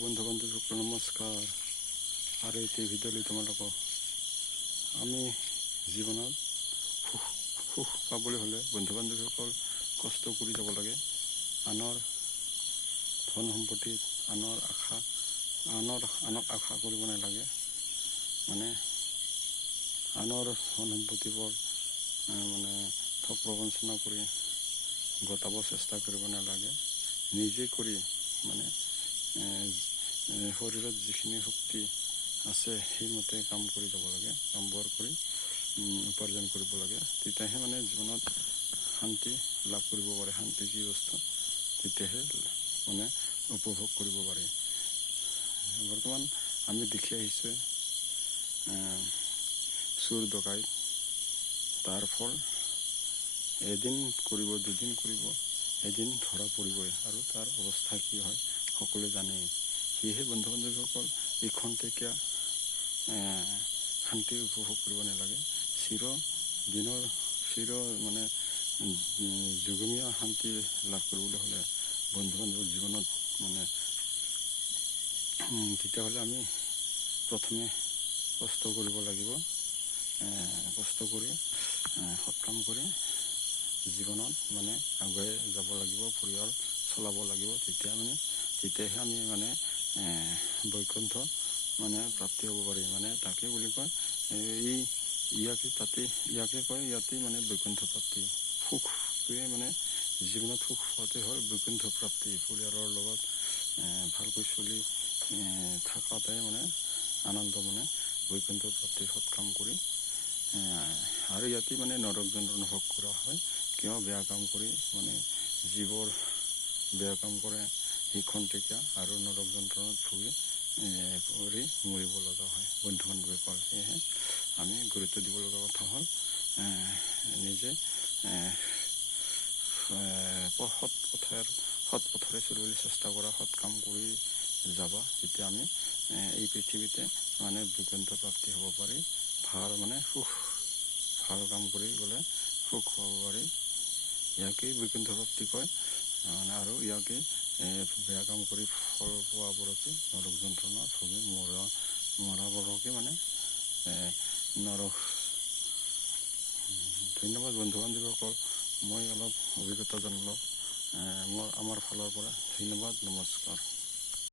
বন্ধু বান্ধৱীসকল নমস্কাৰ। আৰু এই ভিডিঅ'লৈ তোমালোকক আমি জীৱনত সুখ পাবলৈ হ'লে বন্ধু বান্ধৱীসকল কষ্ট কৰি যাব লাগে। আনৰ ধন সম্পত্তিত আনক আশা কৰিব নালাগে। মানে আনৰ ধন সম্পত্তিবোৰ ঠগ প্ৰবঞ্চনা কৰি গতাব চেষ্টা কৰিব নালাগে। নিজে কৰি শৰীৰত যিখিনি শক্তি আছে সেইমতে কাম কৰি যাব লাগে, কামবোৰ কৰি উপাৰ্জন কৰিব লাগে। তেতিয়াহে জীৱনত শান্তি লাভ কৰিব পাৰে। শান্তি কি বস্তু তেতিয়াহে উপভোগ কৰিব পাৰে। বৰ্তমান আমি দেখি আহিছোঁ চোৰ ডকাইত, তাৰ ফল এদিন কৰিব, দুদিন কৰিব, এদিন ধৰা পৰিবই। আৰু তাৰ অৱস্থা কি হয় সকলোৱে জানেই। সেয়েহে বন্ধু বান্ধৱীসকল এই খন্তেকীয়া শান্তি উপভোগ কৰিব নালাগে। যুগমীয়া শান্তি লাভ কৰিবলৈ হ'লে বন্ধু বান্ধৱৰ জীৱনত তেতিয়াহ'লে আমি প্ৰথমে কষ্ট কৰিব লাগিব। কষ্ট কৰি সৎ কাম কৰি জীৱনত আগুৱাই যাব লাগিব, পৰিয়াল চলাব লাগিব। তেতিয়াহে আমি বৈকুণ্ঠ প্ৰাপ্তি হ'ব পাৰি। তাকে বুলি কয় ইয়াকে কয় বৈকুণ্ঠ প্ৰাপ্তি। সুখটোৱে জীৱনত সুখ হোৱাটোৱে হ'ল বৈকুণ্ঠ প্ৰাপ্তি। পৰিয়ালৰ লগত ভালকৈ চলি থকাটাই আনন্দ, বৈকুণ্ঠ প্ৰাপ্তিৰ সৎ কাম কৰি। আৰু ইয়াতে নৰক যন্ত্ৰণা ভোগ কৰা হয়। কিয় বেয়া কাম কৰি যিবোৰ বেয়া কাম কৰে সেই খন্তেকীয়া আৰু নৰক যন্ত্ৰণাত ভুগি মৰিব লগা হয় বন্ধু বান্ধৱীসকল। সেয়েহে আমি গুৰুত্ব দিব লগা কথা হ'ল নিজে সৎ পথৰে চলিবলৈ চেষ্টা কৰা, সৎ কাম কৰি যাবা। তেতিয়া আমি এই পৃথিৱীতে বৈকুণ্ঠ প্ৰাপ্তি হ'ব পাৰি। ভাল কাম কৰি গ'লে সুখ পাব পাৰি। ইয়াকেই বৈকুণ্ঠ প্ৰাপ্তি কয়। আৰু ইয়াকে বেয়া কাম কৰি ফল পোৱাবোৰকে নৰক যন্ত্ৰণা ভুগি মৰাবোৰকে নৰক। ধন্যবাদ বন্ধু বান্ধৱীসকল। মই অলপ অভিজ্ঞতা জনালোঁ আমাৰ ফালৰ পৰা। ধন্যবাদ, নমস্কাৰ।